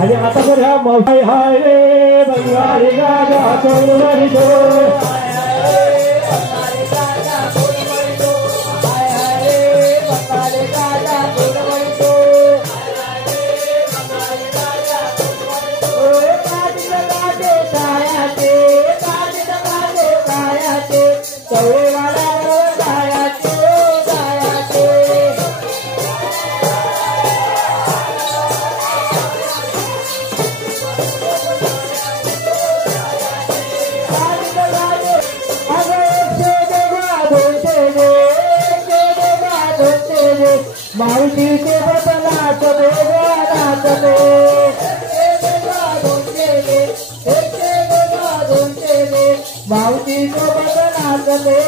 आणि आता तर ह्या मावशी हाय रे बंगाली गाड्या मावशीचे बदलात नाचले मावशीचे बदलातले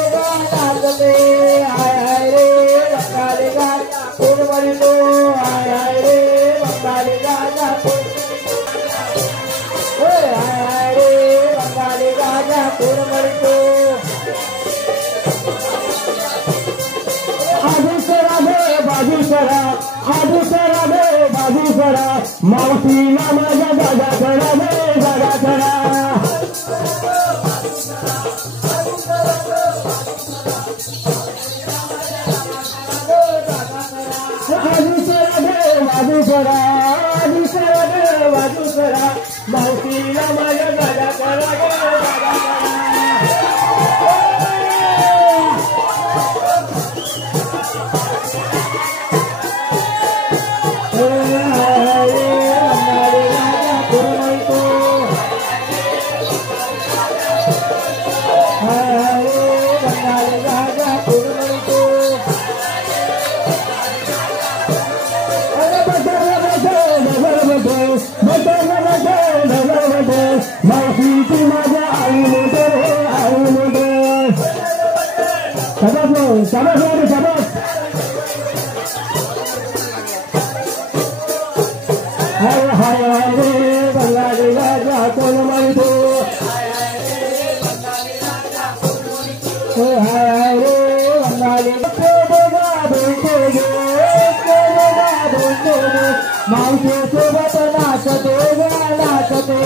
नाचले. हाय हाय रे बंगाली गाजा कोण म्हणतो? हाय हाय रे बंगाली गाजा हाय हाय रे बंगाली गाजा कोण म्हणतो? बाजू करा मावशीला माझ्या जागा करा जागा करा. बाजू करा मावशीला माझ्या जागा करा मावशीची माझ्या आई मोठे सबस हाय हाय रे बंगाली राजा कोण म्हणतो? हाय रे बंगाली मावशी सोबत नाचते नाचते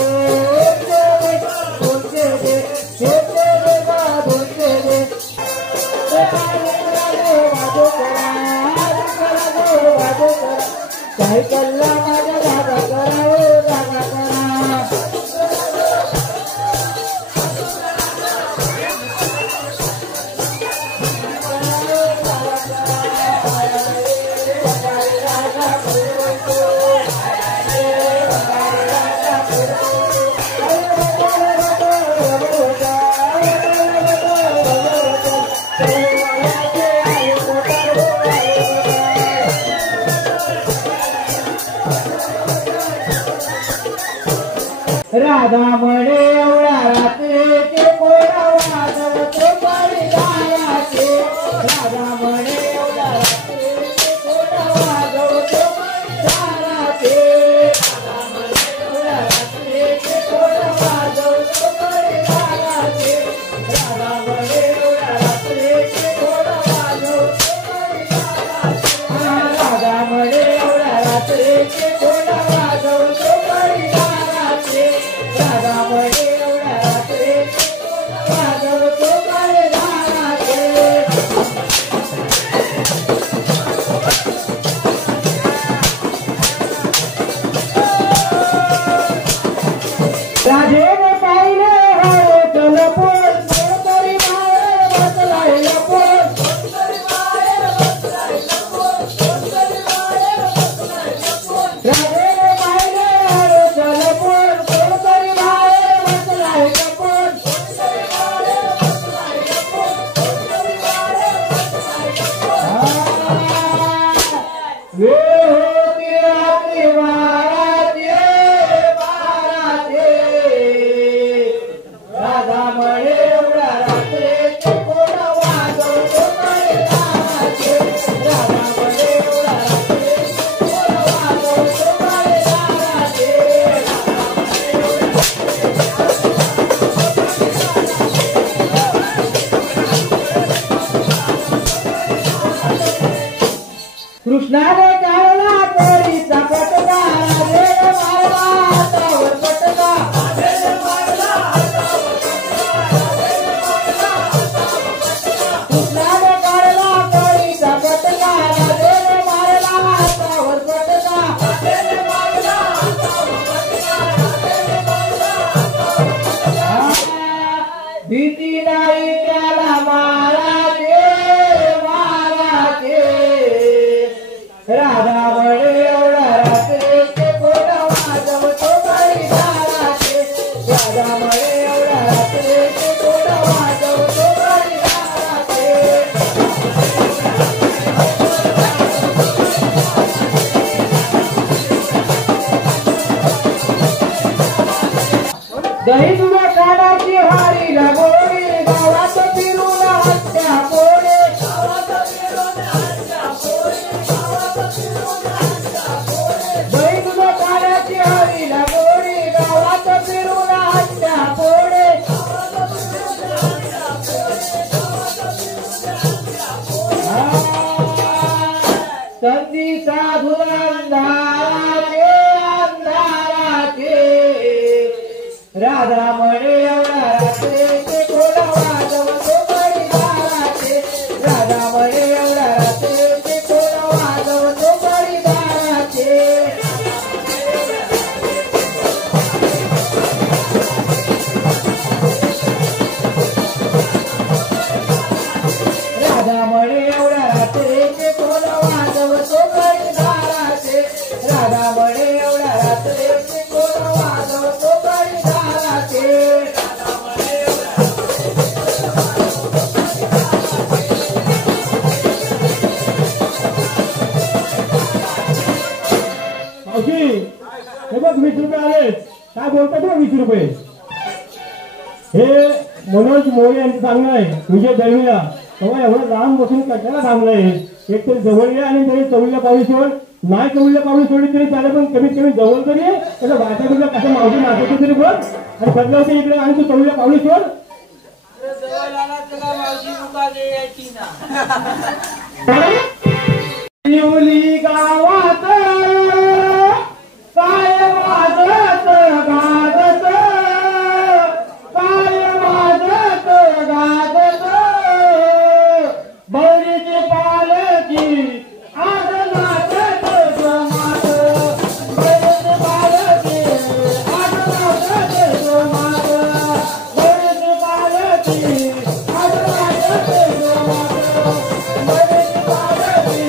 काय कल्ला माझ्या जागा करा जागा करा. राधा म्हणे एवढा रात्रीचे कोणा वाजवतो पाणी गायाचे. राधा म्हणे एवढा रात्रीचे कोणा वाजवतो पाणी गायाचे. राधा म्हणे एवढा रात्रीचे कोणा वाजवतो पाणी गायाचे. राधा म्हणे एवढा रात्रीचे कोणा वाजवतो पाणी गायाचे. राधा म्हणे एवढा रात्रीचे कोणा वाजवतो पाणी गायाचे. राधा म्हणे कृष्णाने काढला कोळीचा पटका राधेने मारला हातावर पटका कृष्णाने काढला कोळीचा पटका राधेने मारला हातावर पटका भीती नाही त्याला माराचे राधा म्हणे एवढा रात्रीचे कोण वाजवतो बाई दाराचे राधा म्हणे एवढा रात्रीचे कोण वाजवतो बाई दाराचे दही तुझ्या कानाची हारी लागोरी गावात फिरून हत्या कोणे दही तुझ्या कानाची हारी लागोरी गावात फिरून हत्या कोणे संधी साधू अंधाराचे अंधाराचे राधा म्हणे एवढा रात्रीचे कोण वाजवतो बाई दाराचे राधा म्हणे एवढा रात्रीचे कोण वाजवतो बाई दाराचे राधा म्हणे एवढा रात्रीचे कोण वाजवतो बाई दाराचे राधा म्हणे एवढा रात्रीचे कोण वाजवतो बाई दाराचे मावशी हे बघ 20 रुपये आले काय बोलतात बघ 20 रुपये हे मनोज मोरे यांचं सांगणं आहे विजय दळवीला तेव्हा एवढं लांब बसून कशाला थांबलाय एक तर जवळ ये आणि तरी चवळीला पाऊली सोड नाही चवळीला पाऊली सोडली तरी त्याला पण कमीत कमी जवळ तरी ये त्याच्या भाषा बिजा कसं मावशी नाचवतो तरी बोल आणि बदलावते इकडे आणि तू चवळीला पाऊली सोड मावशी मुका यायची ना शिवली गावात काय वाजत गाजत काय वाजत गाजत बळीची पालकी आज नाचत जोमात बळीची पालकी आज नाचत जोमात बळीची पालकी आज नाचत जोमात बळीची पालकी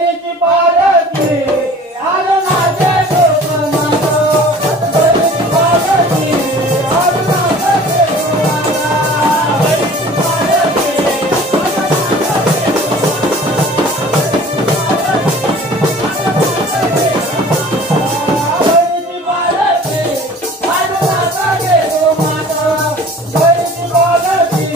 बहिणीची पालकी आज नाचे गोमाता बहिणीची पालकी आज नाचे गोमाता बहिणीची पालकी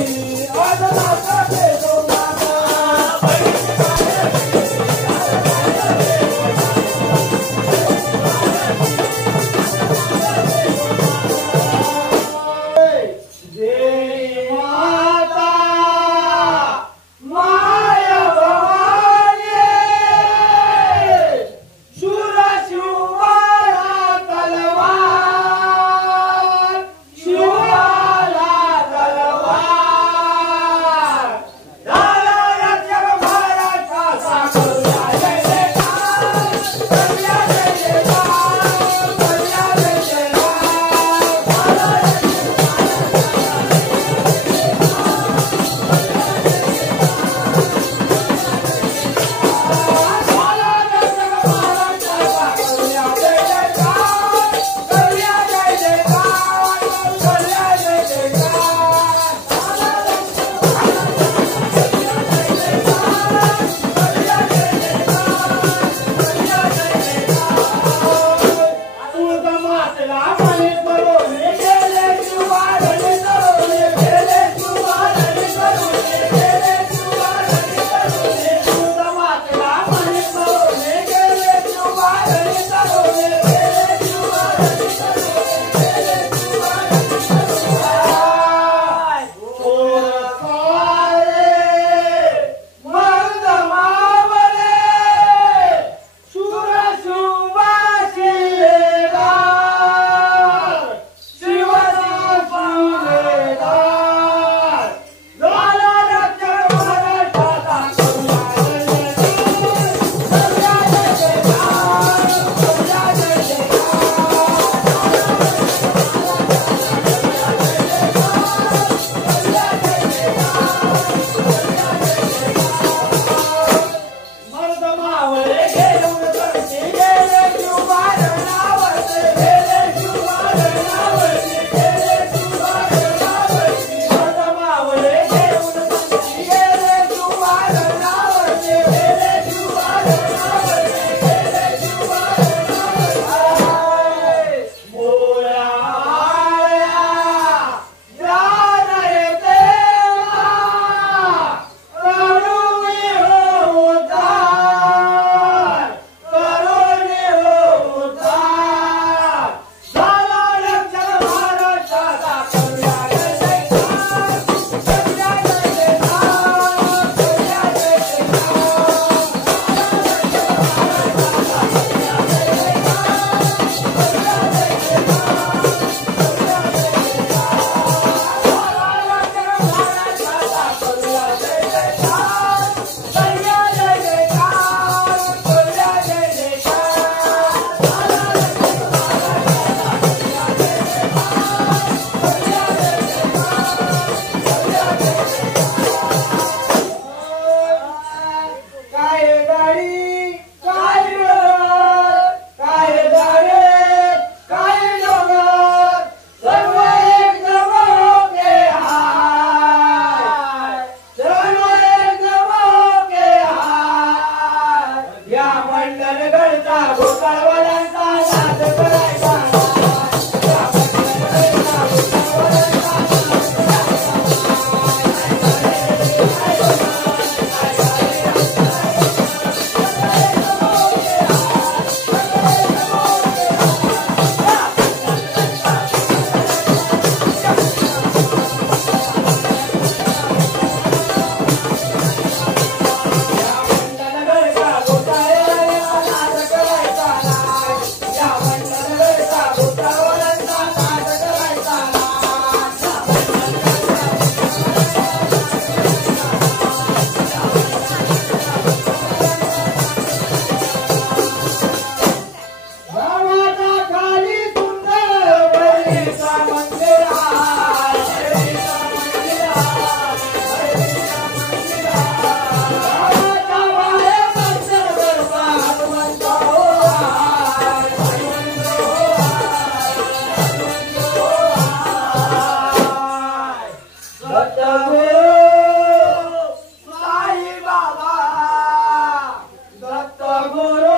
गुरु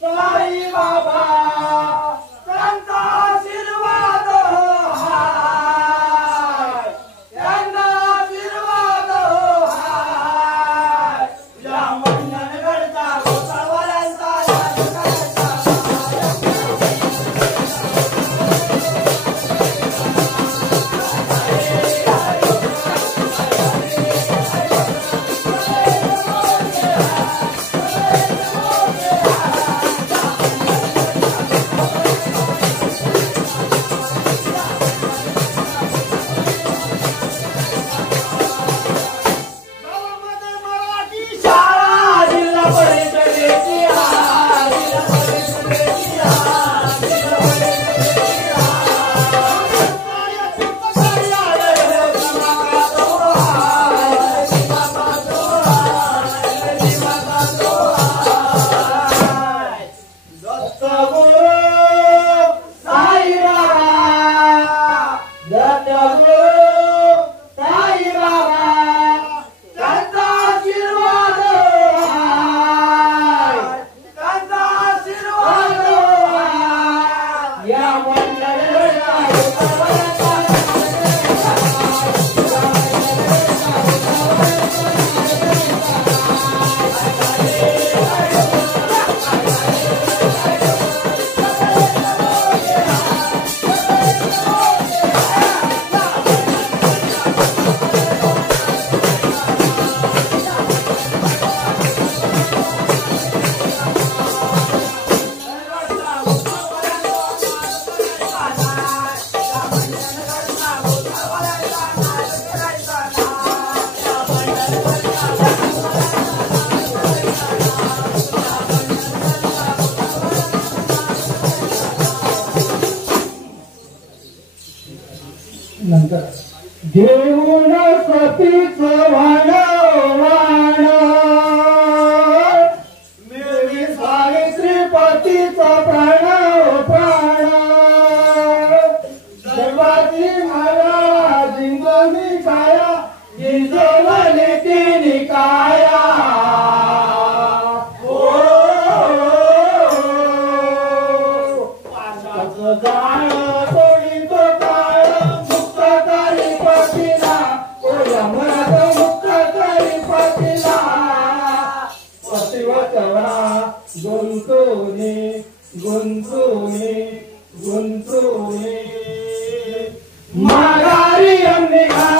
साई बाबा त्यांचा आशीर्वाद हाय, त्यांना आशीर्वाद हाय. या मंडणगडचा गोसाळवाल्यांचा गावामध्ये मराठी शाळा जिल्हा परिषदेची हाय, जिल्हा परिषदेची हाय, जिल्हा परिषदेची हाय. कार्यालय दिमागा तो हाय, दिमागा तो हाय, दिमागा तो हाय. दत्तगुरु साई बाबा, दत्तगुरु साई बाबा त्यांचा आशीर्वाद हाय, त्यांचा आशीर्वाद हाय. या मंडळाला नंतर देऊन सतीच वाण वाण मिळवी सावित्री पतीचा प्राण प्राण सर्वाची मला जिंकली काया जिंकवली तिने काया पाशाचं जाळ तोडीतो काळ मुक्तकारी पतीला ओ यमराज मुक्तकारी पतीला पतिवचरा गुंतुनी गुंतुनी गुंतुनी माघारी निघा